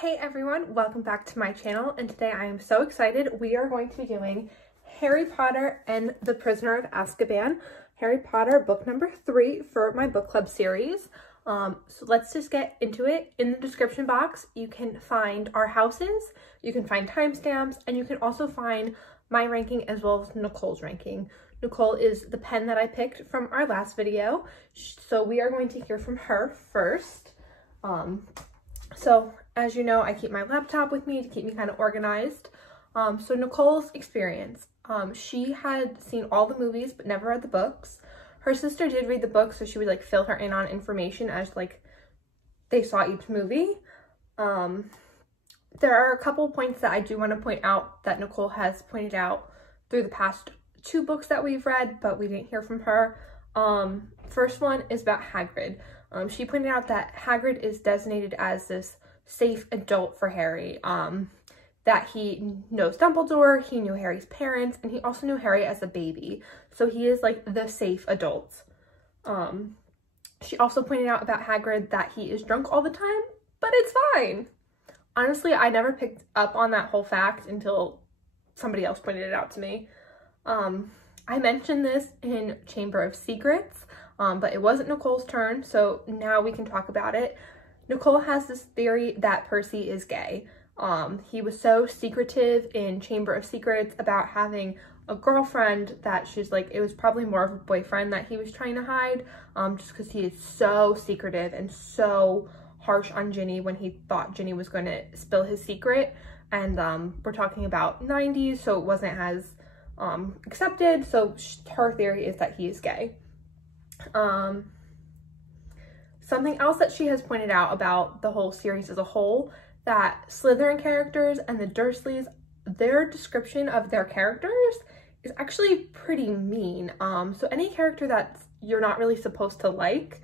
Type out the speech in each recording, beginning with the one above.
Hey everyone, welcome back to my channel, and today I am so excited. We are going to be doing Harry Potter and the Prisoner of Azkaban, Harry Potter book number 3 for my book club series. So let's just get into it. In the description box, you can find our houses, you can find timestamps, and you can also find my ranking as well as Nicole's ranking. Nicole is the pen that I picked from our last video, so we are going to hear from her first. So as you know, I keep my laptop with me to keep me kind of organized. So Nicole's experience, she had seen all the movies but never read the books. Her sister did read the books, so she would like fill her in on information as like they saw each movie. There are a couple points that I do want to point out that Nicole has pointed out through the past 2 books that we've read, but we didn't hear from her. First one is about Hagrid. She pointed out that Hagrid is designated as this safe adult for Harry, that he knows Dumbledore, he knew Harry's parents, and he also knew Harry as a baby. So he is like the safe adult. She also pointed out about Hagrid that he is drunk all the time, but it's fine. Honestly, I never picked up on that whole fact until somebody else pointed it out to me. I mentioned this in Chamber of Secrets, but it wasn't Nicole's turn, so now we can talk about it. Nicole has this theory that Percy is gay. He was so secretive in Chamber of Secrets about having a girlfriend that she's like, it was probably more of a boyfriend that he was trying to hide, just because he is so secretive and so harsh on Ginny when he thought Ginny was going to spill his secret. And we're talking about 90s, so it wasn't as accepted. So her theory is that he is gay. Something else that she has pointed out about the whole series as a whole, that Slytherin characters and the Dursleys, their description of their characters is actually pretty mean. So any character that you're not really supposed to like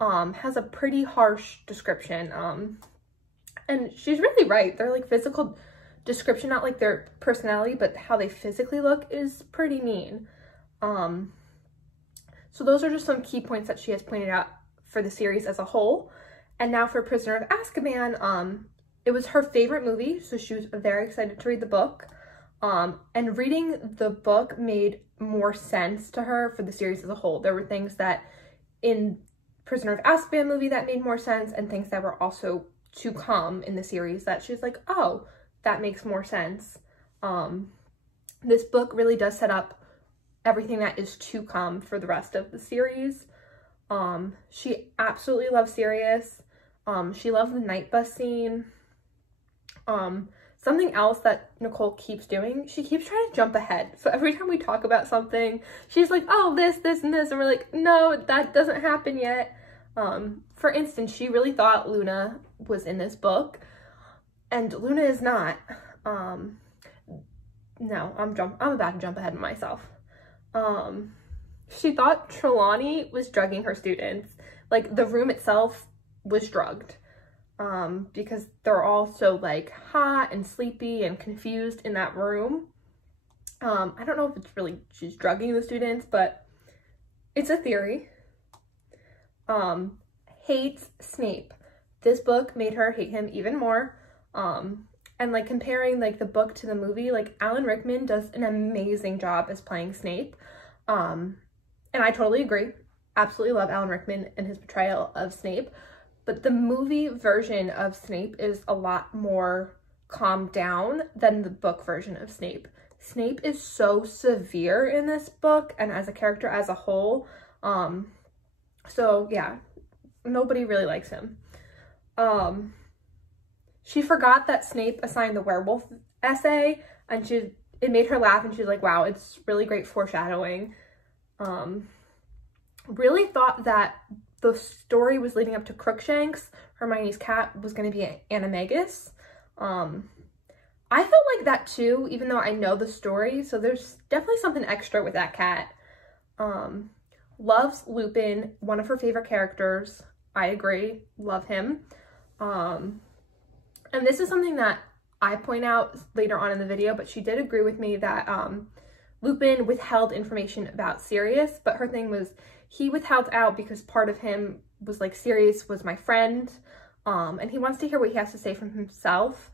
has a pretty harsh description. And she's really right. They're like physical description, not like their personality, but how they physically look is pretty mean. So those are just some key points that she has pointed out for the series as a whole. And now for Prisoner of Azkaban, it was her favorite movie, so she was very excited to read the book. And reading the book made more sense to her for the series as a whole. There were things that in Prisoner of Azkaban movie that made more sense, and things that were also to come in the series that she's like, oh, that makes more sense. This book really does set up everything that is to come for the rest of the series. She absolutely loves Sirius. She loves the night bus scene. Something else that Nicole keeps doing, she keeps trying to jump ahead. So every time we talk about something, she's like, oh, this, and this, and we're like, no, that doesn't happen yet. For instance, she really thought Luna was in this book, and Luna is not. No, I'm about to jump ahead of myself. She thought Trelawney was drugging her students. Like, the room itself was drugged, because they're all so like hot and sleepy and confused in that room. I don't know if it's really she's drugging the students, but it's a theory. Hates Snape. This book made her hate him even more. And like comparing like the book to the movie, like Alan Rickman does an amazing job as playing Snape. And I totally agree. Absolutely love Alan Rickman and his portrayal of Snape. But the movie version of Snape is a lot more calmed down than the book version of Snape. Snape is so severe in this book and as a character as a whole. So yeah, nobody really likes him. She forgot that Snape assigned the werewolf essay, and it made her laugh, and she's like, wow, it's really great foreshadowing. Really thought that the story was leading up to Crookshanks, Hermione's cat, was going to be Animagus. I felt like that too, even though I know the story, so there's definitely something extra with that cat. Loves Lupin, one of her favorite characters. I agree, love him. And this is something that I point out later on in the video, but she did agree with me that Lupin withheld information about Sirius, but her thing was he withheld out because part of him was like, Sirius was my friend, and he wants to hear what he has to say from himself,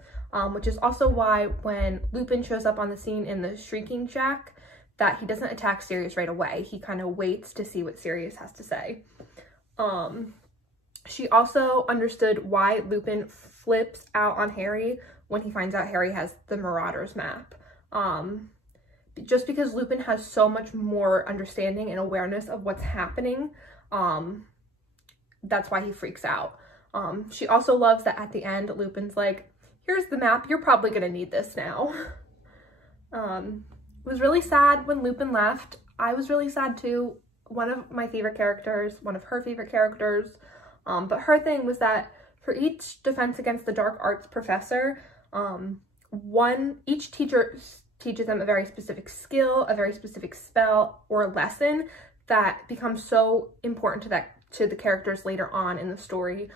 which is also why when Lupin shows up on the scene in the Shrieking Shack, that he doesn't attack Sirius right away. He kind of waits to see what Sirius has to say. She also understood why Lupin flips out on Harry when he finds out Harry has the Marauders map. Just because Lupin has so much more understanding and awareness of what's happening, that's why he freaks out. She also loves that at the end, Lupin's like, here's the map, you're probably gonna need this now. It was really sad when Lupin left. I was really sad too. One of my favorite characters, one of her favorite characters. But her thing was that for each Defense Against the Dark Arts professor, each teacher teaches them a very specific skill, a very specific spell, or a lesson that becomes so important to the characters later on in the story.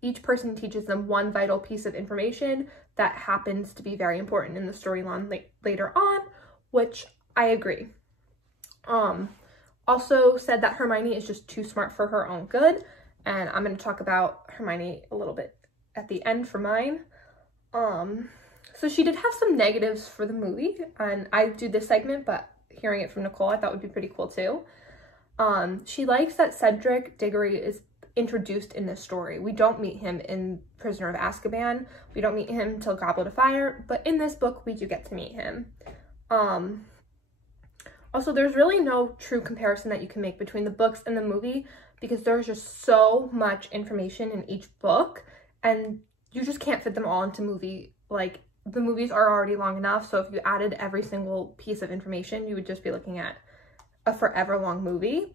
Each person teaches them one vital piece of information that happens to be very important in the storyline later on, which I agree. Also said that Hermione is just too smart for her own good, and I'm going to talk about Hermione a little bit at the end for mine. So she did have some negatives for the movie, and I do this segment, but hearing it from Nicole, I thought would be pretty cool too. She likes that Cedric Diggory is introduced in this story. We don't meet him in Prisoner of Azkaban. We don't meet him till Goblet of Fire, but in this book, we do get to meet him. Also, there's really no true comparison that you can make between the books and the movie because there's just so much information in each book, and you just can't fit them all into movie. Like, the movies are already long enough, so if you added every single piece of information, you would just be looking at a forever long movie.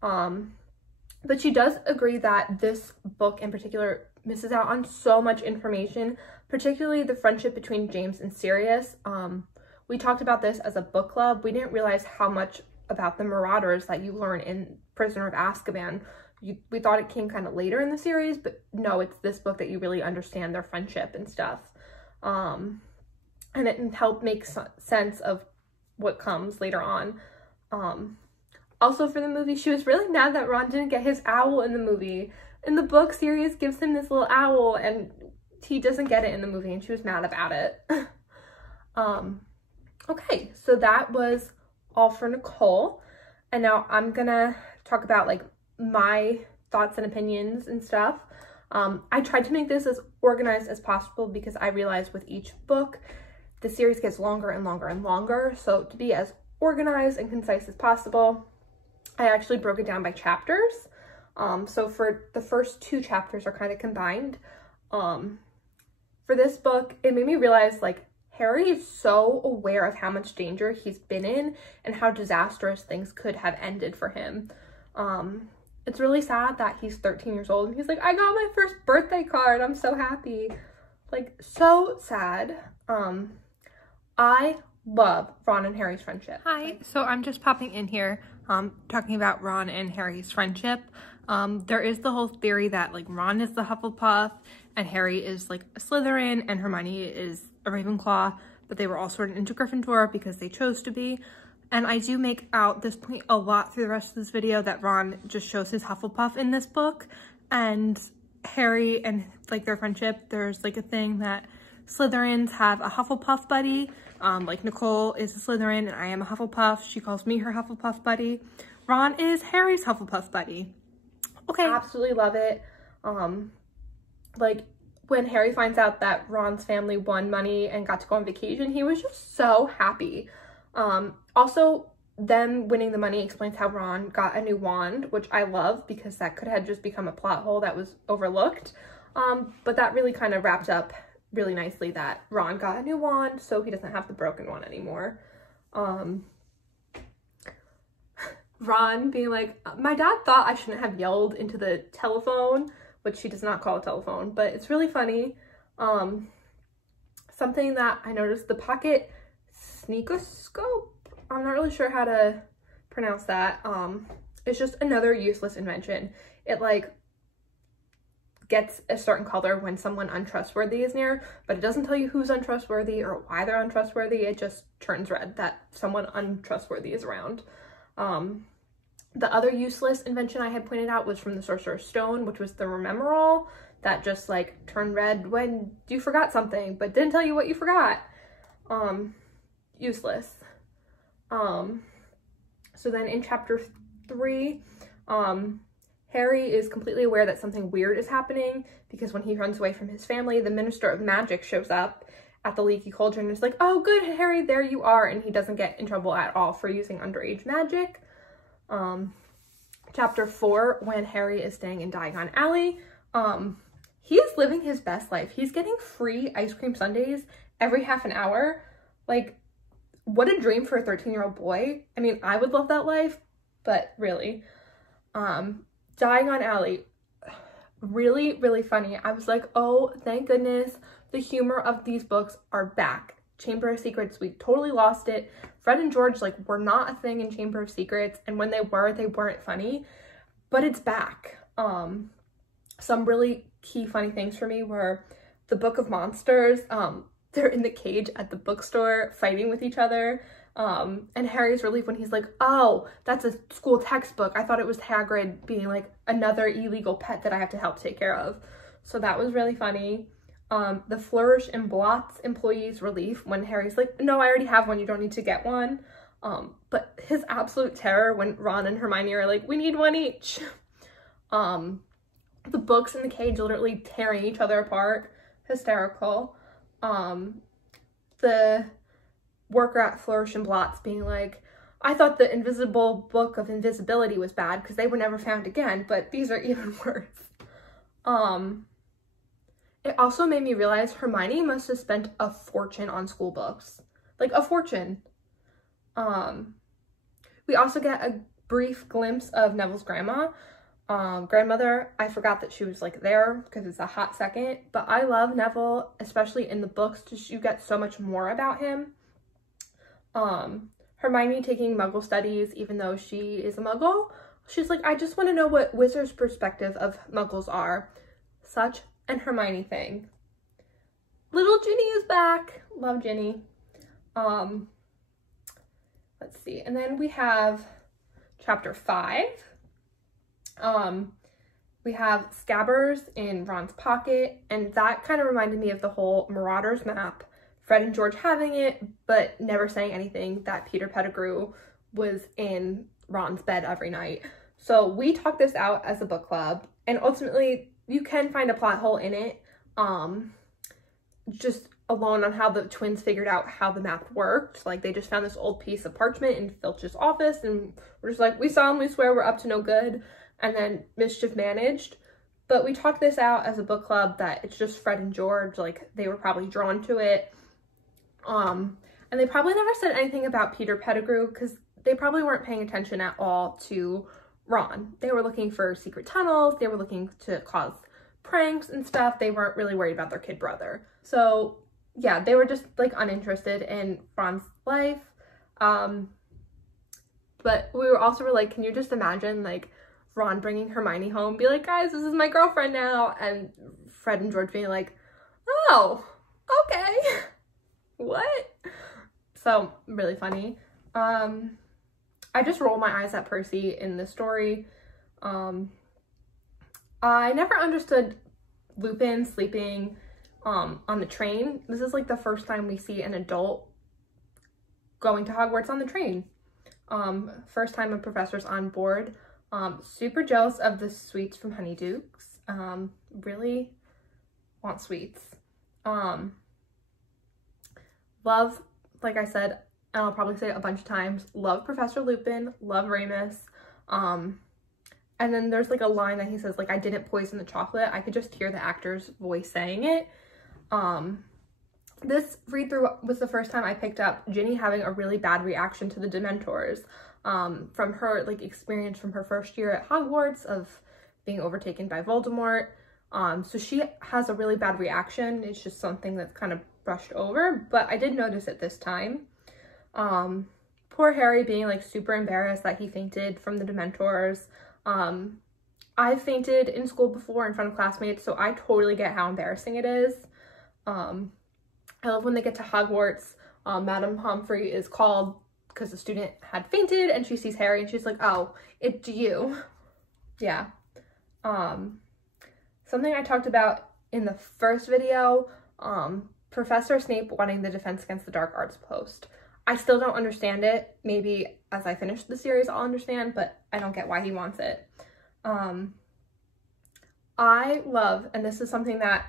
But she does agree that this book in particular misses out on so much information, particularly the friendship between James and Sirius. We talked about this as a book club. We didn't realize how much about the Marauders that you learn in Prisoner of Azkaban. We thought it came kind of later in the series, but no, it's this book that you really understand their friendship and stuff. And it helped make sense of what comes later on. Also for the movie, she was really mad that Ron didn't get his owl in the movie. In the book, Sirius gives him this little owl and he doesn't get it in the movie, and she was mad about it. Okay, so that was all for Nicole. And now I'm gonna talk about like my thoughts and opinions and stuff. I tried to make this as organized as possible because I realized with each book, the series gets longer and longer and longer. So to be as organized and concise as possible, I actually broke it down by chapters. So for the first 2 chapters are kind of combined. For this book, it made me realize like Harry is so aware of how much danger he's been in and how disastrous things could have ended for him. It's really sad that he's 13 years old and he's like, I got my first birthday card, I'm so happy. Like, so sad. I love Ron and Harry's friendship. Hi, so I'm just popping in here talking about Ron and Harry's friendship. There is the whole theory that like Ron is the Hufflepuff and Harry is like a Slytherin and Hermione is a Ravenclaw, but they were all sorted into Gryffindor because they chose to be. And I do make out this point a lot through the rest of this video that Ron just shows his Hufflepuff in this book. And Harry and like their friendship, there's like a thing that Slytherins have a Hufflepuff buddy. Like Nicole is a Slytherin and I am a Hufflepuff. She calls me her Hufflepuff buddy. Ron is Harry's Hufflepuff buddy. Okay. Absolutely love it. Like when Harry finds out that Ron's family won money and got to go on vacation, he was just so happy. Also, them winning the money explains how Ron got a new wand, which I love because that could have just become a plot hole that was overlooked. But that really kind of wrapped up really nicely that Ron got a new wand, so he doesn't have the broken one anymore. Ron being like, my dad thought I shouldn't have yelled into the telephone, which she does not call a telephone, but it's really funny. Something that I noticed, the pocket sneakoscope, I'm not really sure how to pronounce that. It's just another useless invention. It like gets a certain color when someone untrustworthy is near, but it doesn't tell you who's untrustworthy or why they're untrustworthy. It just turns red that someone untrustworthy is around. The other useless invention I had pointed out was from the Sorcerer's Stone, which was the Remember-All. that just like turned red when you forgot something but didn't tell you what you forgot. Useless. So then in chapter 3, Harry is completely aware that something weird is happening because when he runs away from his family, the Minister of Magic shows up at the Leaky Cauldron and is like, oh good, Harry, there you are, and he doesn't get in trouble at all for using underage magic. Chapter 4, when Harry is staying in Diagon Alley, he is living his best life. He's getting free ice cream sundaes every half an hour. Like, what a dream for a 13-year-old boy. I mean, I would love that life, but really. Diagon Alley, really, really funny. I was like, oh, thank goodness the humor of these books are back. Chamber of Secrets, we totally lost it. Fred and George, like, were not a thing in Chamber of Secrets, and when they weren't funny, but it's back. Some really key funny things for me were the Book of Monsters. They're in the cage at the bookstore fighting with each other. And Harry's relief when he's like, oh, that's a school textbook. I thought it was Hagrid being like another illegal pet that I have to help take care of. So that was really funny. The Flourish and Blots employees' relief when Harry's like, no, I already have one. You don't need to get one. But his absolute terror when Ron and Hermione are like, we need one each. The books in the cage literally tearing each other apart. Hysterical. The worker at Flourish and Blots being like, I thought the Invisible Book of Invisibility was bad because they were never found again, but these are even worse. It also made me realize Hermione must have spent a fortune on school books. Like, a fortune. We also get a brief glimpse of Neville's grandmother. I forgot that she was like there because it's a hot second, but I love Neville, especially in the books, because you get so much more about him. Hermione taking Muggle studies, even though she is a Muggle, she's like, I just want to know what Wizard's perspective of Muggles are. Such an Hermione thing. Little Ginny is back. Love Ginny. Let's see, and then we have chapter 5. We have Scabbers in Ron's pocket, and that kind of reminded me of the whole Marauders map. Fred and George having it, but never saying anything that Peter Pettigrew was in Ron's bed every night. So we talked this out as a book club, and ultimately you can find a plot hole in it, just alone on how the twins figured out how the map worked. Like, they just found this old piece of parchment in Filch's office, and we're just like, we solemnly swear we're up to no good. And then mischief managed. But we talked this out as a book club that it's just Fred and George, like, they were probably drawn to it. And they probably never said anything about Peter Pettigrew because they probably weren't paying attention at all to Ron. They were looking for secret tunnels, they were looking to cause pranks and stuff. They weren't really worried about their kid brother. So yeah, they were just like uninterested in Ron's life. But we were also like, can you just imagine like Ron bringing Hermione home, be like, guys, this is my girlfriend now, and Fred and George being like, oh, okay. What? So really funny. I just roll my eyes at Percy in this story. I never understood Lupin sleeping on the train. This is like the first time we see an adult going to Hogwarts on the train. First time a professor's on board. Super jealous of the sweets from Honeydukes. Really want sweets. Love, like I said, and I'll probably say it a bunch of times, love Professor Lupin, love Remus. And then there's like a line that he says, like, I didn't poison the chocolate. I could just hear the actor's voice saying it. This read-through was the first time I picked up Ginny having a really bad reaction to the Dementors. From her like experience from her first year at Hogwarts of being overtaken by Voldemort. So she has a really bad reaction. It's just something that's kind of brushed over, but I did notice it this time. Poor Harry being like super embarrassed that he fainted from the Dementors. I fainted in school before in front of classmates, so I totally get how embarrassing it is. I love when they get to Hogwarts, Madame Pomfrey is called because the student had fainted and she sees Harry and she's like, oh, it's you. Yeah. something I talked about in the first video, Professor Snape wanting the Defense Against the Dark Arts post. I still don't understand it. Maybe as I finish the series I'll understand, but I don't get why he wants it. I love, and this is something that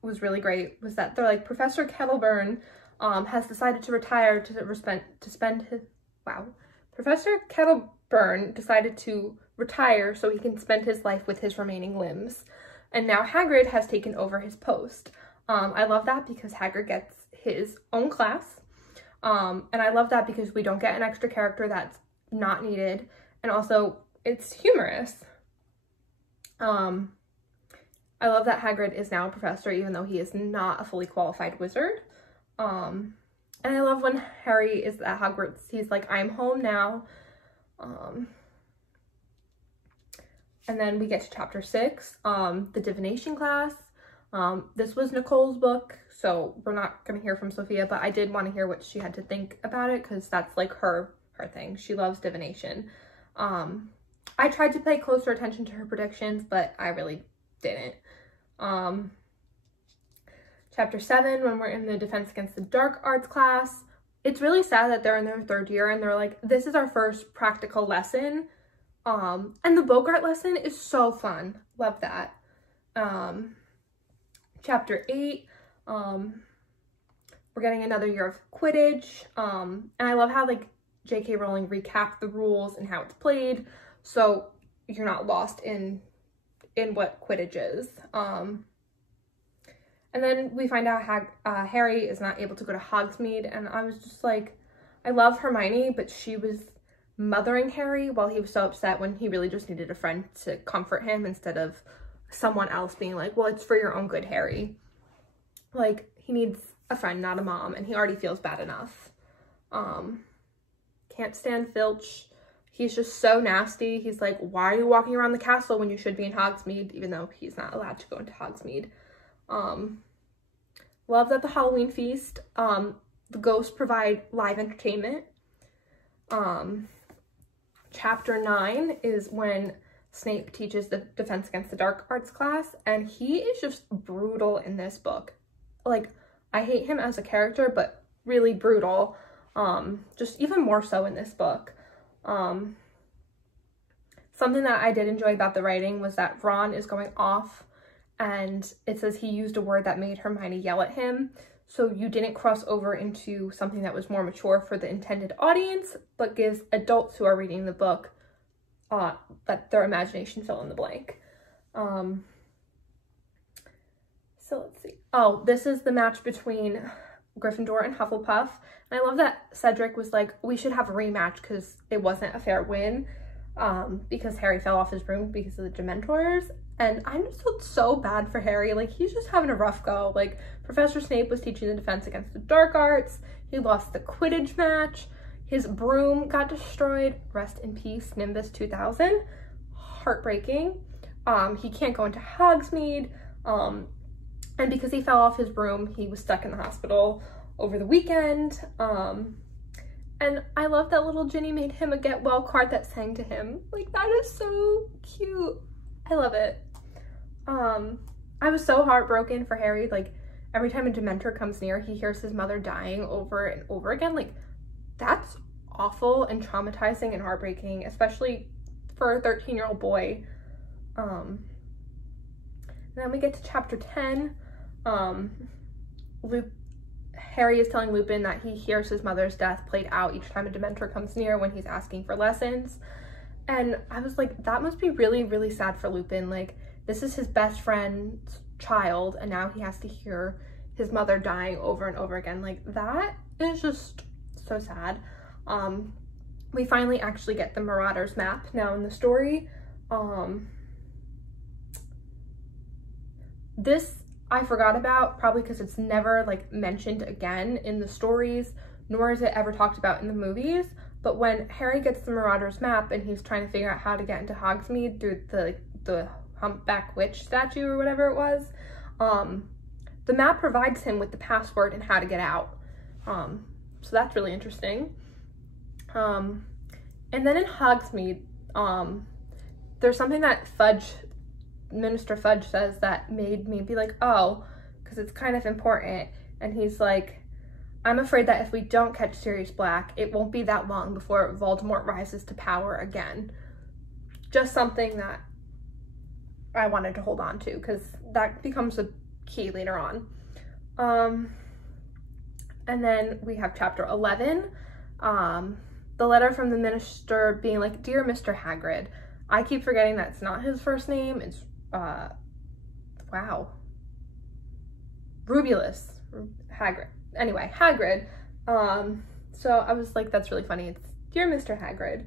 was really great, was that they're like, Professor Kettleburn has decided to retire Professor Kettleburn decided to retire so he can spend his life with his remaining limbs. And now Hagrid has taken over his post. I love that because Hagrid gets his own class. And I love that because we don't get an extra character that's not needed. And also, it's humorous. I love that Hagrid is now a professor, even though he is not a fully qualified wizard. And I love when Harry is at Hogwarts. He's like, I'm home now. And then we get to chapter 6, the divination class. This was Nicole's book, so we're not going to hear from Sophia, but I did want to hear what she had to think about it because that's like her thing. She loves divination. I tried to pay closer attention to her predictions, but I really didn't. Chapter 7, when we're in the Defense Against the Dark Arts class, it's really sad that they're in their 3rd year and they're like, this is our first practical lesson. And the Bogart lesson is so fun. Love that. Chapter 8, we're getting another year of Quidditch. And I love how like J.K. Rowling recapped the rules and how it's played, so you're not lost in what Quidditch is. And then we find out Harry is not able to go to Hogsmeade, and I was just like, I love Hermione, but she was mothering Harry while he was so upset when he really just needed a friend to comfort him instead of someone else being like, well, it's for your own good, Harry. Like, he needs a friend, not a mom, and he already feels bad enough. Can't stand Filch. He's just so nasty. He's like, why are you walking around the castle when you should be in Hogsmeade, even though he's not allowed to go into Hogsmeade. Love that the Halloween feast, the ghosts provide live entertainment. Chapter 9 is when Snape teaches the Defense Against the Dark Arts class, and he is just brutal in this book. Like, I hate him as a character, but really brutal. Just even more so in this book. Something that I did enjoy about the writing was that Ron is going off and it says he used a word that made Hermione yell at him. So you didn't cross over into something that was more mature for the intended audience, but gives adults who are reading the book let their imagination fill in the blank. So let's see. Oh, this is the match between Gryffindor and Hufflepuff. And I love that Cedric was like, we should have a rematch because it wasn't a fair win because Harry fell off his broom because of the Dementors. And I just felt so bad for Harry. Like, he's just having a rough go. Like, Professor Snape was teaching the Defense Against the Dark Arts. He lost the Quidditch match. His broom got destroyed. Rest in peace, Nimbus 2000. Heartbreaking. He can't go into Hogsmeade. And because he fell off his broom, he was stuck in the hospital over the weekend. And I love that little Ginny made him a get well card that sang to him. Like, that is so cute. I love it. I was so heartbroken for Harry. Like, every time a Dementor comes near, he hears his mother dying over and over again. Like, that's awful and traumatizing and heartbreaking, especially for a 13-year-old boy. And then we get to chapter 10. Harry is telling Lupin that he hears his mother's death played out each time a Dementor comes near when he's asking for lessons. And I was like, that must be really, really sad for Lupin. Like, this is his best friend's child, and now he has to hear his mother dying over and over again. Like, that is just so sad. We finally actually get the Marauders map now in the story. This I forgot about, probably because it's never like mentioned again in the stories, nor is it ever talked about in the movies. But when Harry gets the Marauders map and he's trying to figure out how to get into Hogsmeade through the humpback witch statue or whatever it was, the map provides him with the password and how to get out. So that's really interesting. And then in Hogsmeade, there's something that Fudge Minister Fudge says that made me be like, oh, because it's kind of important. And he's like, I'm afraid that if we don't catch Sirius Black, it won't be that long before Voldemort rises to power again. Just something that I wanted to hold on to, because that becomes a key later on. And then we have chapter 11, the letter from the minister being like, Dear Mr. Hagrid. I keep forgetting that's not his first name. It's, wow. Rubulus. Hagrid. Anyway, Hagrid. So I was like, that's really funny. It's Dear Mr. Hagrid.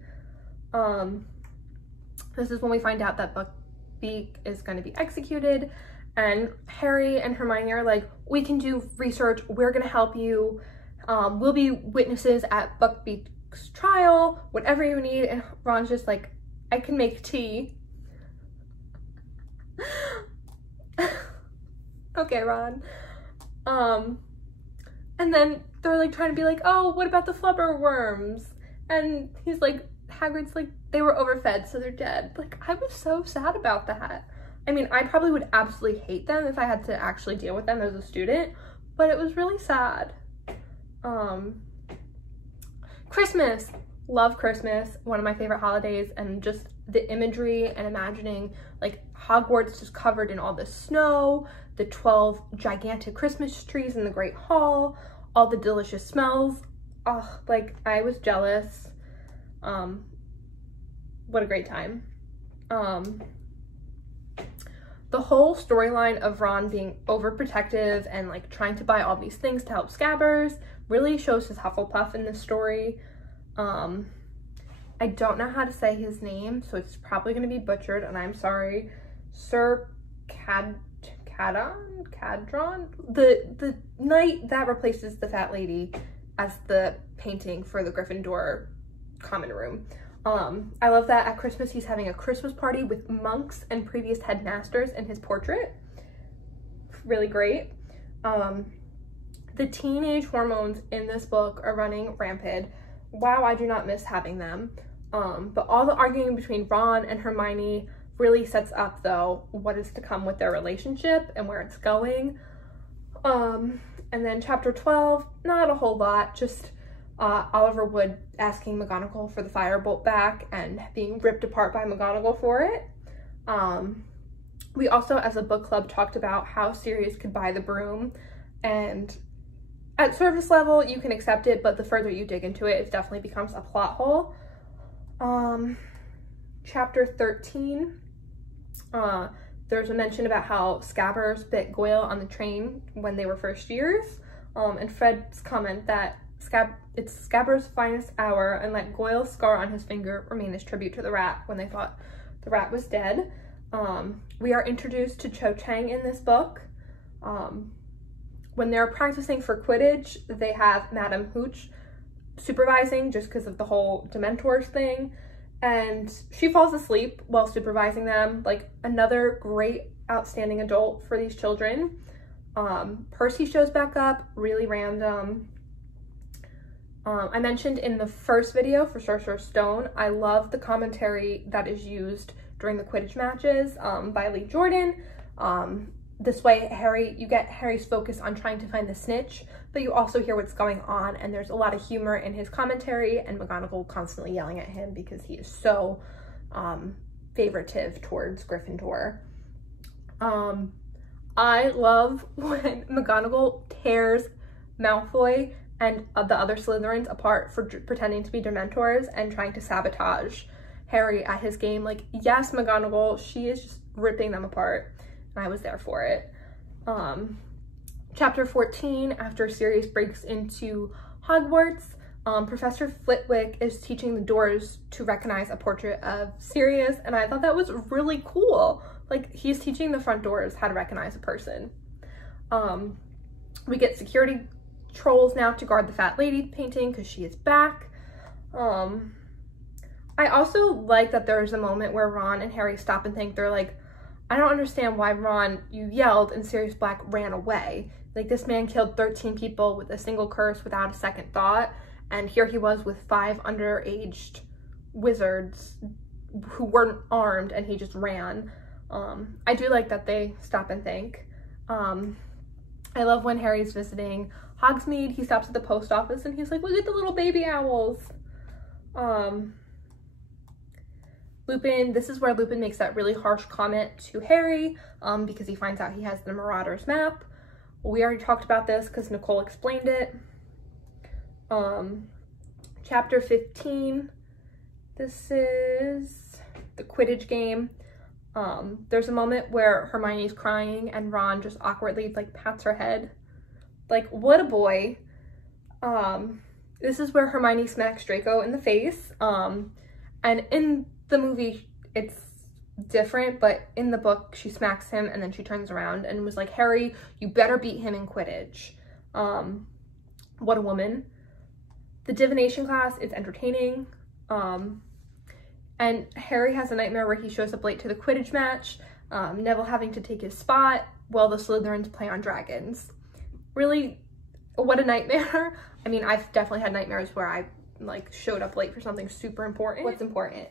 This is when we find out that Buckbeak is going to be executed, and Harry and Hermione are like, we can do research, we're going to help you, we'll be witnesses at Buckbeak's trial, whatever you need. And Ron's just like, I can make tea. Okay, Ron. And then they're like trying to be like, oh, what about the flubber worms? And he's like, Hagrid's like, they were overfed, so they're dead. Like, I was so sad about that. I mean, I probably would absolutely hate them if I had to actually deal with them as a student, but it was really sad. Christmas. Love Christmas. One of my favorite holidays, and just the imagery and imagining like Hogwarts just covered in all the snow, the 12 gigantic Christmas trees in the Great Hall, all the delicious smells. Oh, like, I was jealous. What a great time. The whole storyline of Ron being overprotective and like trying to buy all these things to help Scabbers really shows his Hufflepuff in this story. I don't know how to say his name, so it's probably going to be butchered, and I'm sorry. Sir Cadron? The knight that replaces the fat lady as the painting for the Gryffindor common room. I love that at Christmas he's having a Christmas party with monks and previous headmasters in his portrait. Really great. The teenage hormones in this book are running rampant. Wow, I do not miss having them. But all the arguing between Ron and Hermione really sets up, though, what is to come with their relationship and where it's going. And then chapter 12, not a whole lot, just Oliver Wood asking McGonagall for the firebolt back and being ripped apart by McGonagall for it. We also, as a book club, talked about how Sirius could buy the broom, and at surface level you can accept it, but the further you dig into it, it definitely becomes a plot hole. Chapter 13, there's a mention about how Scabbers bit Goyle on the train when they were first years, and Fred's comment that it's Scabbers' finest hour, and let Goyle's scar on his finger remain as tribute to the rat when they thought the rat was dead. We are introduced to Cho Chang in this book. When they're practicing for Quidditch, they have Madame Hooch supervising just because of the whole Dementors thing, and she falls asleep while supervising them. Like, another great, outstanding adult for these children. Percy shows back up, really random. I mentioned in the first video for Sorcerer's Stone, I love the commentary that is used during the Quidditch matches by Lee Jordan. This way, you get Harry's focus on trying to find the snitch, but you also hear what's going on, and there's a lot of humor in his commentary, and McGonagall constantly yelling at him because he is so favoritive towards Gryffindor. I love when McGonagall tears Malfoy and the other Slytherins apart for pretending to be Dementors and trying to sabotage Harry at his game. Like, yes, McGonagall, she is just ripping them apart, and I was there for it. Chapter 14, after Sirius breaks into Hogwarts, Professor Flitwick is teaching the doors to recognize a portrait of Sirius, and I thought that was really cool. Like, he's teaching the front doors how to recognize a person. We get security trolls now to guard the fat lady painting because she is back. I also like that there's a moment where Ron and Harry stop and think. They're like, I don't understand why, Ron, you yelled and Sirius Black ran away. Like, this man killed 13 people with a single curse without a second thought, and here he was with 5 underaged wizards who weren't armed, and he just ran. I do like that they stop and think. I love when Harry's visiting Hogsmeade, he stops at the post office and he's like, look at the little baby owls. Lupin, this is where Lupin makes that really harsh comment to Harry, because he finds out he has the Marauders map. We already talked about this because Nicole explained it. Chapter 15, this is the Quidditch game. There's a moment where Hermione's crying and Ron just awkwardly like pats her head. Like, what a boy. This is where Hermione smacks Draco in the face. And in the movie, it's different, but in the book, she smacks him and then she turns around and was like, Harry, you better beat him in Quidditch. What a woman. The divination class is entertaining. And Harry has a nightmare where he shows up late to the Quidditch match, Neville having to take his spot while the Slytherins play on dragons. Really, what a nightmare. I mean, I've definitely had nightmares where I like showed up late for something super important. What's important?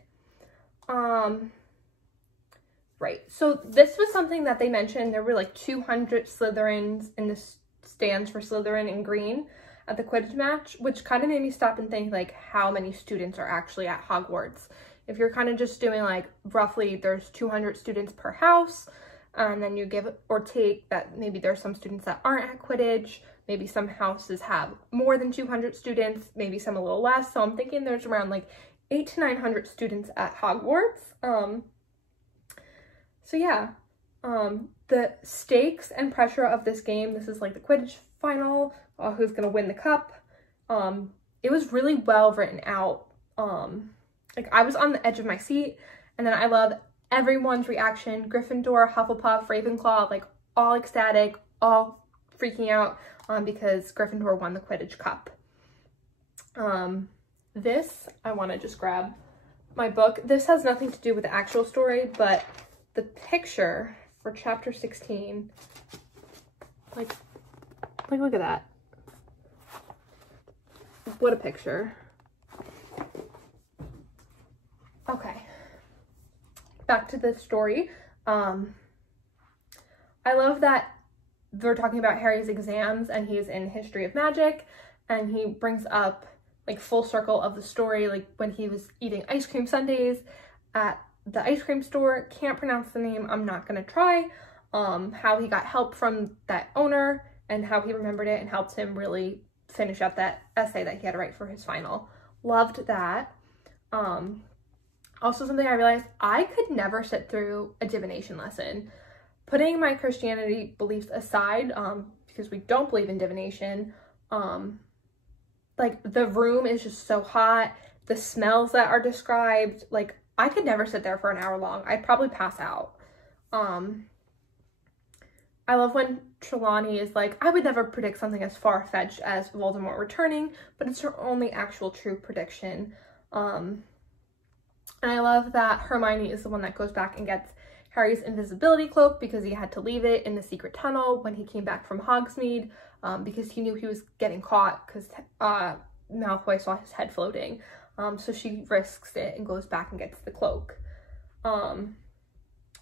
Right, so this was something that they mentioned. There were like 200 Slytherins in the stands for Slytherin in green at the Quidditch match, which kind of made me stop and think like how many students are actually at Hogwarts. If you're kind of just doing like roughly there's 200 students per house, and then you give or take that maybe there's some students that aren't at Quidditch, maybe some houses have more than 200 students, maybe some a little less. So I'm thinking there's around like 800 to 900 students at Hogwarts. So yeah, the stakes and pressure of this game, this is like the Quidditch final, who's gonna win the cup. It was really well written out. Like I was on the edge of my seat, and then I love everyone's reaction. Gryffindor, Hufflepuff, Ravenclaw, like all ecstatic, all freaking out because Gryffindor won the Quidditch Cup. This, I want to just grab my book. This has nothing to do with the actual story, but the picture for chapter 16, like look at that. What a picture. Okay, back to the story. I love that they're talking about Harry's exams and he's in History of Magic, and he brings up like full circle of the story, like when he was eating ice cream sundaes at the ice cream store. Can't pronounce the name, I'm not gonna try. How he got help from that owner and how he remembered it and helped him really finish up that essay that he had to write for his final. Loved that. Also something I realized, I could never sit through a divination lesson. Putting my Christianity beliefs aside, because we don't believe in divination, like the room is just so hot, the smells that are described, like I could never sit there for an hour long. I'd probably pass out. I love when Trelawney is like, I would never predict something as far-fetched as Voldemort returning, but it's her only actual true prediction. And I love that Hermione is the one that goes back and gets Harry's invisibility cloak because he had to leave it in the secret tunnel when he came back from Hogsmeade, because he knew he was getting caught because Malfoy saw his head floating. So she risks it and goes back and gets the cloak.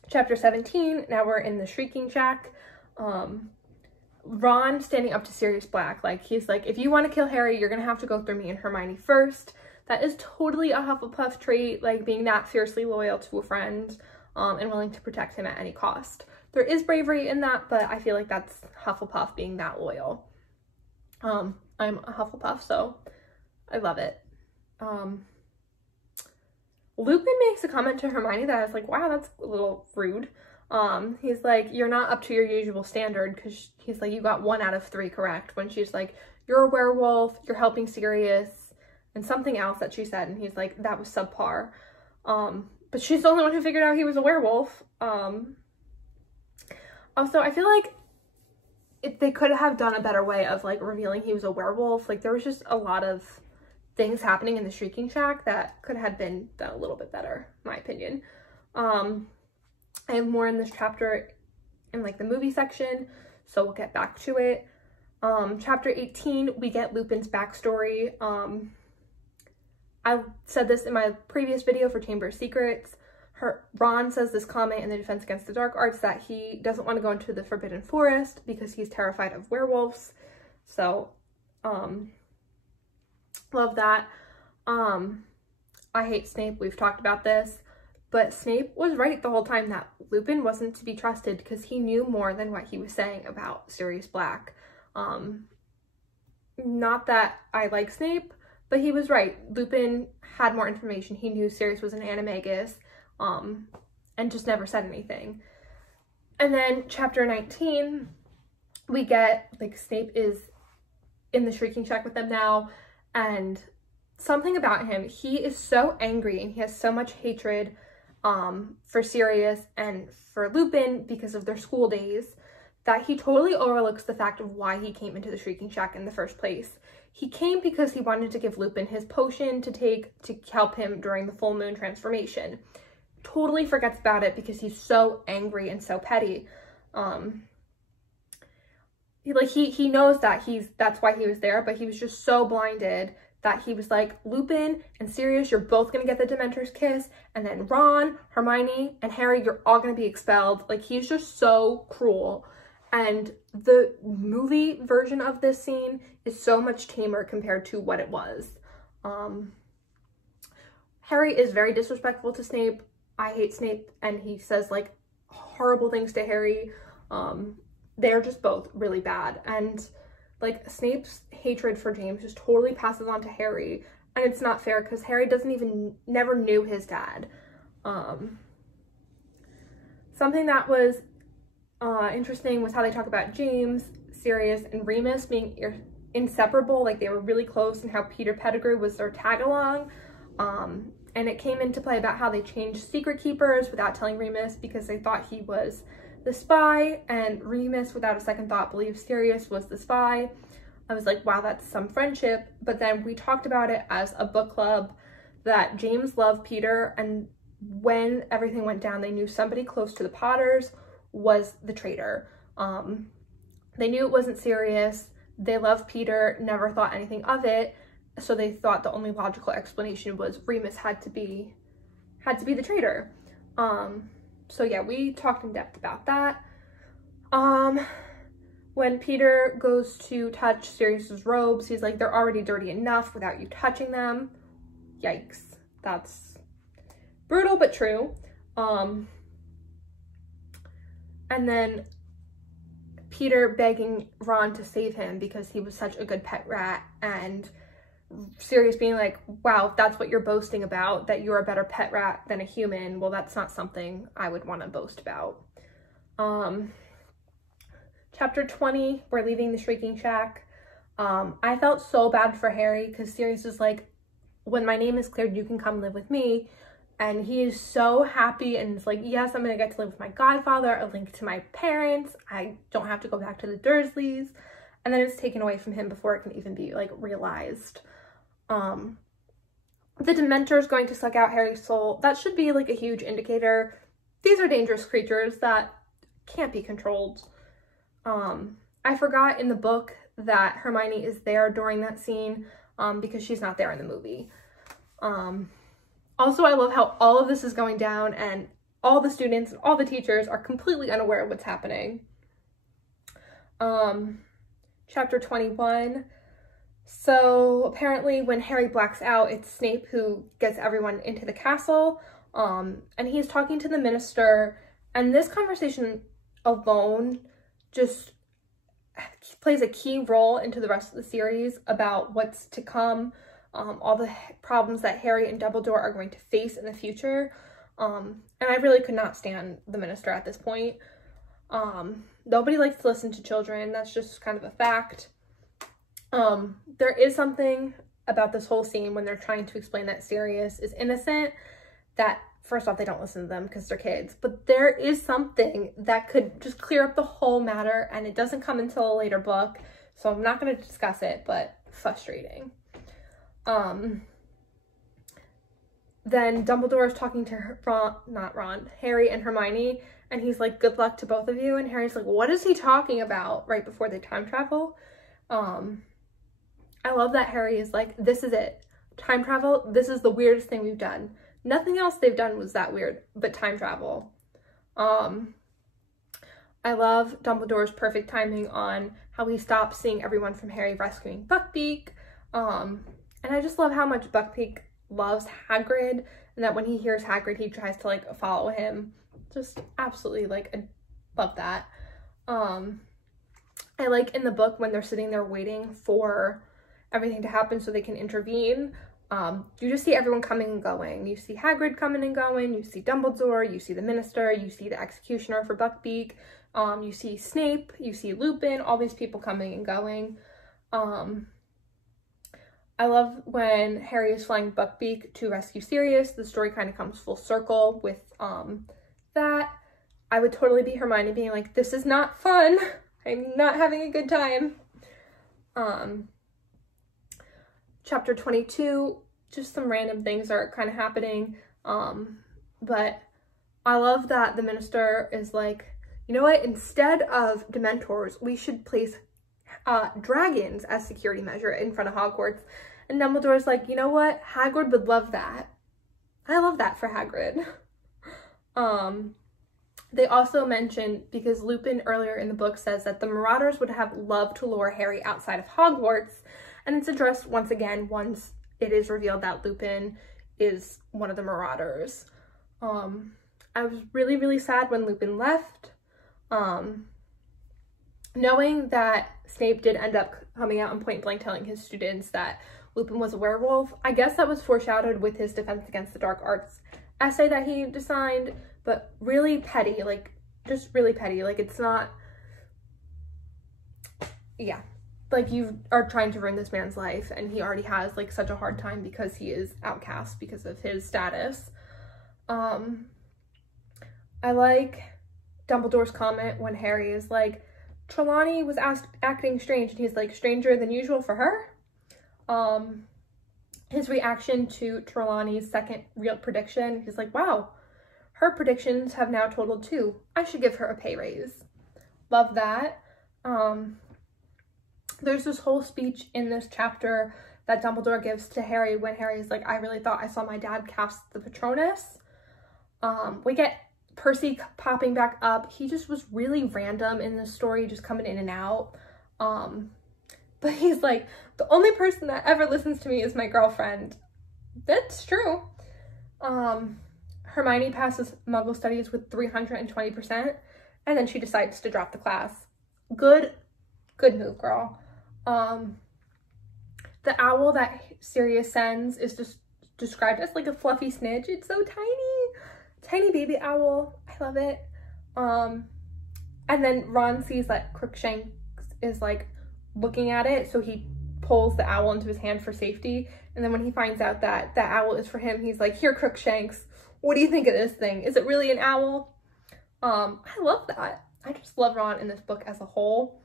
Chapter 17, now we're in the Shrieking Shack. Ron standing up to Sirius Black, like he's like, if you want to kill Harry, you're gonna have to go through me and Hermione first. That is totally a Hufflepuff trait, like being that fiercely loyal to a friend, and willing to protect him at any cost. There is bravery in that, but I feel like that's Hufflepuff being that loyal. I'm a Hufflepuff, so I love it. Lupin makes a comment to Hermione that I was like, wow, that's a little rude. He's like, you're not up to your usual standard, because he's like, you got 1 out of 3 correct, when she's like, you're a werewolf, you're helping Sirius, and something else that she said, and he's like, that was subpar. But she's the only one who figured out he was a werewolf. Also, I feel like they could have done a better way of like revealing he was a werewolf. Like there was just a lot of things happening in the Shrieking Shack that could have been done a little bit better, in my opinion. I have more in this chapter in like the movie section, so we'll get back to it. Chapter 18, we get Lupin's backstory. I said this in my previous video for Chamber of Secrets. Ron says this comment in the Defense Against the Dark Arts that he doesn't want to go into the Forbidden Forest because he's terrified of werewolves. So, love that. I hate Snape. We've talked about this. But Snape was right the whole time that Lupin wasn't to be trusted because he knew more than what he was saying about Sirius Black. Not that I like Snape, but he was right. Lupin had more information. He knew Sirius was an animagus, and just never said anything. And then chapter 19, we get, like, Snape is in the Shrieking Shack with them now, and something about him, he is so angry and he has so much hatred for Sirius and for Lupin because of their school days that he totally overlooks the fact of why he came into the Shrieking Shack in the first place. He came because he wanted to give Lupin his potion to take to help him during the full moon transformation. Totally forgets about it because he's so angry and so petty. He knows that that's why he was there, but he was just so blinded that he was like, Lupin and Sirius, you're both gonna get the Dementor's kiss, and then Ron, Hermione, and Harry, you're all gonna be expelled. Like, he's just so cruel. And the movie version of this scene is so much tamer compared to what it was. Harry is very disrespectful to Snape. I hate Snape, and he says, like, horrible things to Harry. They're just both really bad. And, like, Snape's hatred for James just totally passes on to Harry. And it's not fair because Harry never knew his dad. Something that was interesting was how they talk about James, Sirius, and Remus being inseparable, like they were really close, and how Peter Pettigrew was their tag-along. And it came into play about how they changed Secret Keepers without telling Remus because they thought he was the spy, and Remus, without a second thought, believed Sirius was the spy. I was like, wow, that's some friendship. But then we talked about it as a book club that James loved Peter, and when everything went down, they knew somebody close to the Potters was the traitor. They knew it wasn't Sirius. They loved Peter, never thought anything of it. So they thought the only logical explanation was Remus had to be the traitor. So yeah, we talked in depth about that. When Peter goes to touch Sirius's robes, he's like, they're already dirty enough without you touching them. Yikes. That's brutal, but true. And then Peter begging Ron to save him because he was such a good pet rat, and Sirius being like, wow, if that's what you're boasting about, that you're a better pet rat than a human, well, that's not something I would want to boast about. Chapter 20, we're leaving the Shrieking Shack. I felt so bad for Harry because Sirius is like, when my name is cleared, you can come live with me. And he is so happy and is like, yes, I'm gonna get to live with my godfather, a link to my parents. I don't have to go back to the Dursleys. And then it's taken away from him before it can even be like realized. The Dementor is going to suck out Harry's soul. That should be like a huge indicator. These are dangerous creatures that can't be controlled. I forgot in the book that Hermione is there during that scene because she's not there in the movie. Also, I love how all of this is going down and all the students and all the teachers are completely unaware of what's happening. Chapter 21. So apparently when Harry blacks out, it's Snape who gets everyone into the castle. And he's talking to the minister, and this conversation alone just plays a key role into the rest of the series about what's to come. All the problems that Harry and Dumbledore are going to face in the future. And I really could not stand the minister at this point. Nobody likes to listen to children. That's just kind of a fact. There is something about this whole scene when they're trying to explain that Sirius is innocent, that first off, they don't listen to them because they're kids, but there is something that could just clear up the whole matter, and it doesn't come until a later book, so I'm not going to discuss it, but frustrating. Then Dumbledore is talking to Harry and Hermione, and he's like, good luck to both of you, and Harry's like, what is he talking about, right before they time travel? I love that Harry is like, this is it. Time travel, this is the weirdest thing we've done. Nothing else they've done was that weird, but time travel. I love Dumbledore's perfect timing on how he stops seeing everyone from Harry rescuing Buckbeak. And I just love how much Buckbeak loves Hagrid, and that when he hears Hagrid, he tries to like follow him. Just absolutely like, I love that. I like in the book when they're sitting there waiting for everything to happen so they can intervene. You just see everyone coming and going. You see Hagrid coming and going, you see Dumbledore, you see the Minister, you see the executioner for Buckbeak, you see Snape, you see Lupin, all these people coming and going. I love when Harry is flying Buckbeak to rescue Sirius. The story kind of comes full circle with that. I would totally be Hermione being like, this is not fun. I'm not having a good time. Chapter 22, just some random things are kind of happening. But I love that the Minister is like, you know what, instead of Dementors, we should place dragons as security measure in front of Hogwarts. And Dumbledore's like, you know what, Hagrid would love that. I love that for Hagrid. They also mention, because Lupin earlier in the book says that the Marauders would have loved to lure Harry outside of Hogwarts, and it's addressed once again once it is revealed that Lupin is one of the Marauders. I was really, really sad when Lupin left. Knowing that Snape did end up coming out and point blank telling his students that Lupin was a werewolf, I guess that was foreshadowed with his Defense Against the Dark Arts essay that he designed, but really petty, like, just really petty. Like, it's not, yeah, like, you are trying to ruin this man's life, and he already has, like, such a hard time because he is outcast because of his status. I like Dumbledore's comment when Harry is like, Trelawney was acting strange, and he's like, stranger than usual for her. His reaction to Trelawney's second real prediction, he's like, wow, her predictions have now totaled 2. I should give her a pay raise. Love that. There's this whole speech in this chapter that Dumbledore gives to Harry when Harry's like, I really thought I saw my dad cast the Patronus. We get Percy popping back up. He just was really random in this story, just coming in and out. But he's like, the only person that ever listens to me is my girlfriend. That's true. Hermione passes Muggle Studies with 320%, and then she decides to drop the class. Good move, girl. The owl that Sirius sends is just described as like a fluffy snitch. It's so tiny baby owl. I love it. And then Ron sees that Crookshanks is like looking at it, so he pulls the owl into his hand for safety. And then when he finds out that that owl is for him, he's like, here, Crookshanks, what do you think of this thing? Is it really an owl? I love that. I just love Ron in this book as a whole.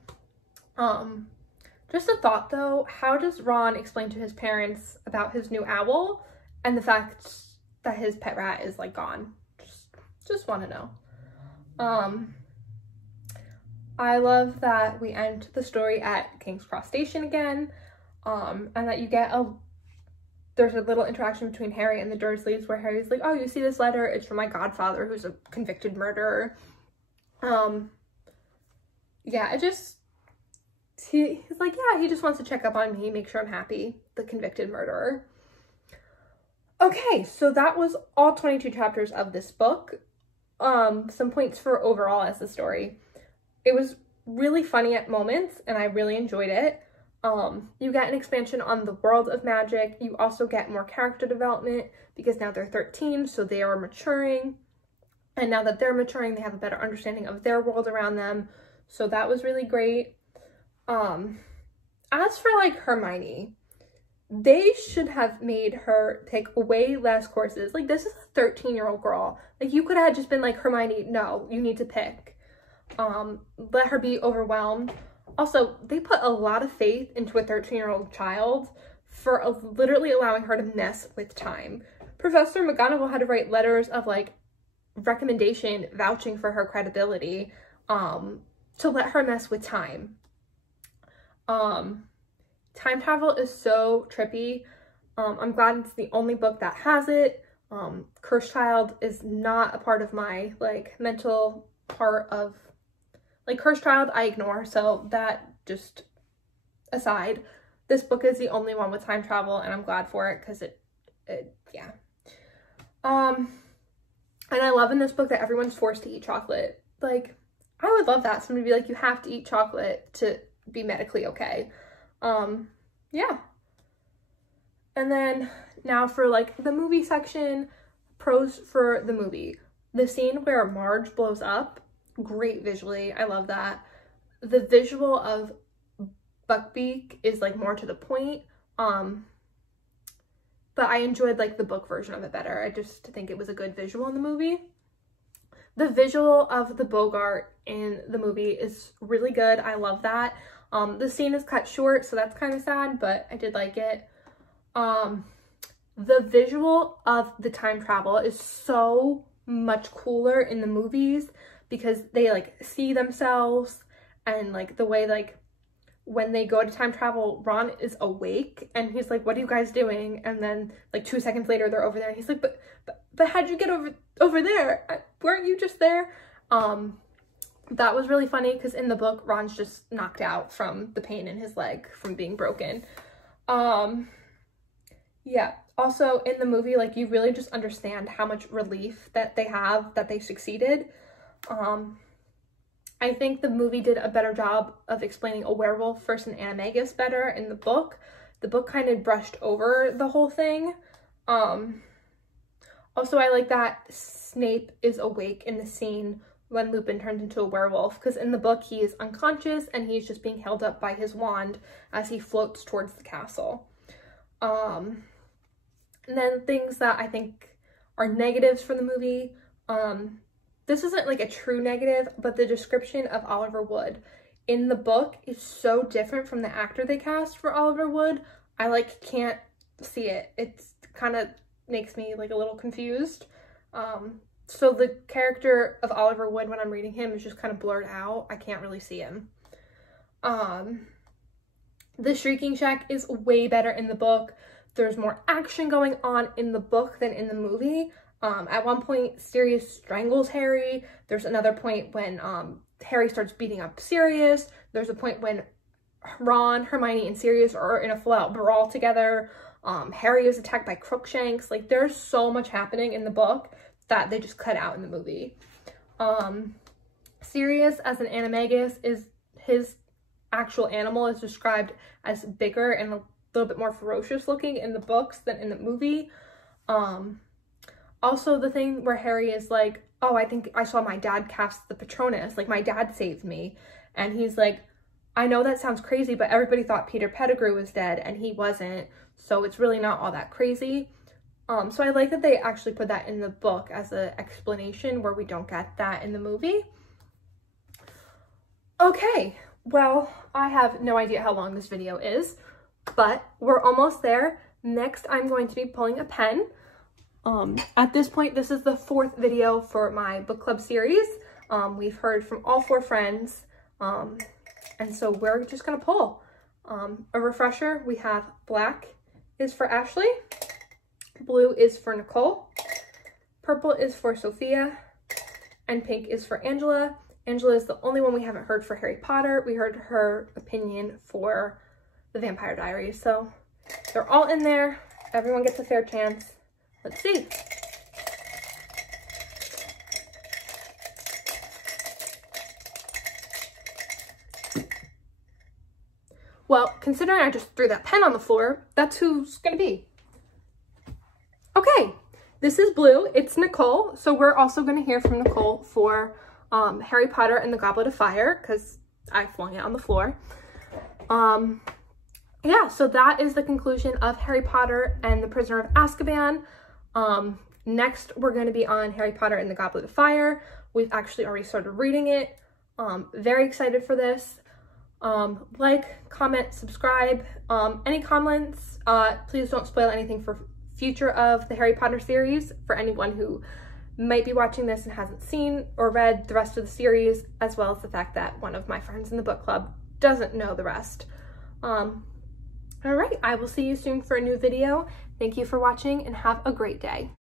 Just a thought though, how does Ron explain to his parents about his new owl and the fact that his pet rat is like gone? Just want to know. I love that we end the story at King's Cross Station again, and that you get there's a little interaction between Harry and the Dursleys where Harry's like, oh, you see this letter? It's from my godfather who's a convicted murderer. Yeah, he's like, yeah, he just wants to check up on me, make sure I'm happy, the convicted murderer. Okay, so that was all 22 chapters of this book. Some points for overall as the story. It was really funny at moments, and I really enjoyed it. You get an expansion on the world of magic. You also get more character development because now they're 13, so they are maturing. And now that they're maturing, they have a better understanding of their world around them. So that was really great. As for like Hermione, they should have made her take way less courses. Like, this is a 13-year-old girl. Like, you could have just been like, Hermione, no, you need to pick. Let her be overwhelmed. Also, they put a lot of faith into a 13-year-old child for literally allowing her to mess with time. Professor McGonagall had to write letters of like recommendation vouching for her credibility to let her mess with time. Time travel is so trippy. I'm glad it's the only book that has it. Cursed Child is not a part of my like mental part of like Cursed Child I ignore, so that just aside. This book is the only one with time travel, and I'm glad for it because it yeah. And I love in this book that everyone's forced to eat chocolate. Like, I would love that. Somebody be like, you have to eat chocolate to be medically okay. Yeah. And then now for like the movie section, pros for the movie. The scene where Marge blows up, great visually. I love that. The visual of Buckbeak is like more to the point, but I enjoyed like the book version of it better. I just think it was a good visual in the movie. The visual of the Bogart in the movie is really good. I love that. The scene is cut short, so that's kind of sad, but I did like it. The visual of the time travel is so much cooler in the movies because they like see themselves, and like the way like when they go to time travel, Ron is awake and he's like, what are you guys doing? And then like 2 seconds later they're over there and he's like, but how'd you get over there? Weren't you just there? That was really funny because in the book Ron's just knocked out from the pain in his leg from being broken. Yeah, also in the movie, like, you really just understand how much relief that they have that they succeeded. I think the movie did a better job of explaining a werewolf versus an animagus better in the book. The book kind of brushed over the whole thing. Also, I like that Snape is awake in the scene when Lupin turns into a werewolf, because in the book he is unconscious and he's just being held up by his wand as he floats towards the castle. And then things that I think are negatives for the movie. This isn't like a true negative, but the description of Oliver Wood in the book is so different from the actor they cast for Oliver Wood. I like can't see it. It's kind of makes me like a little confused. So the character of Oliver Wood when I'm reading him is just kind of blurred out. I can't really see him. The Shrieking Shack is way better in the book. There's more action going on in the book than in the movie. At one point, Sirius strangles Harry. There's another point when Harry starts beating up Sirius. There's a point when Ron, Hermione, and Sirius are in a full-out brawl together. Harry is attacked by Crookshanks. Like, there's so much happening in the book that they just cut out in the movie. Sirius, as an animagus, is his actual animal is described as bigger and a little bit more ferocious looking in the books than in the movie. Also, the thing where Harry is like, oh, I think I saw my dad cast the Patronus, like my dad saved me. And he's like, I know that sounds crazy, but everybody thought Peter Pettigrew was dead and he wasn't. So it's really not all that crazy. So I like that they actually put that in the book as an explanation where we don't get that in the movie. Okay, well, I have no idea how long this video is, but we're almost there. Next, I'm going to be pulling a pen. At this point, this is the 4th video for my book club series. We've heard from all 4 friends, and so we're just gonna pull. A refresher, we have black is for Ashely, blue is for Nicole, purple is for Sophia, and pink is for Angela. Angela is the only one we haven't heard for Harry Potter. We heard her opinion for the Vampire Diaries, so they're all in there. Everyone gets a fair chance. Let's see. Well, considering I just threw that pen on the floor, that's who's gonna be. Okay, this is blue. It's Nicole. So we're also gonna hear from Nicole for Harry Potter and the Goblet of Fire, because I flung it on the floor. Yeah, so that is the conclusion of Harry Potter and the Prisoner of Azkaban. Next, we're going to be on Harry Potter and the Goblet of Fire. We've actually already started reading it. Very excited for this. Like, comment, subscribe. Any comments, please don't spoil anything for future of the Harry Potter series for anyone who might be watching this and hasn't seen or read the rest of the series, as well as the fact that one of my friends in the book club doesn't know the rest. All right, I will see you soon for a new video. Thank you for watching and have a great day.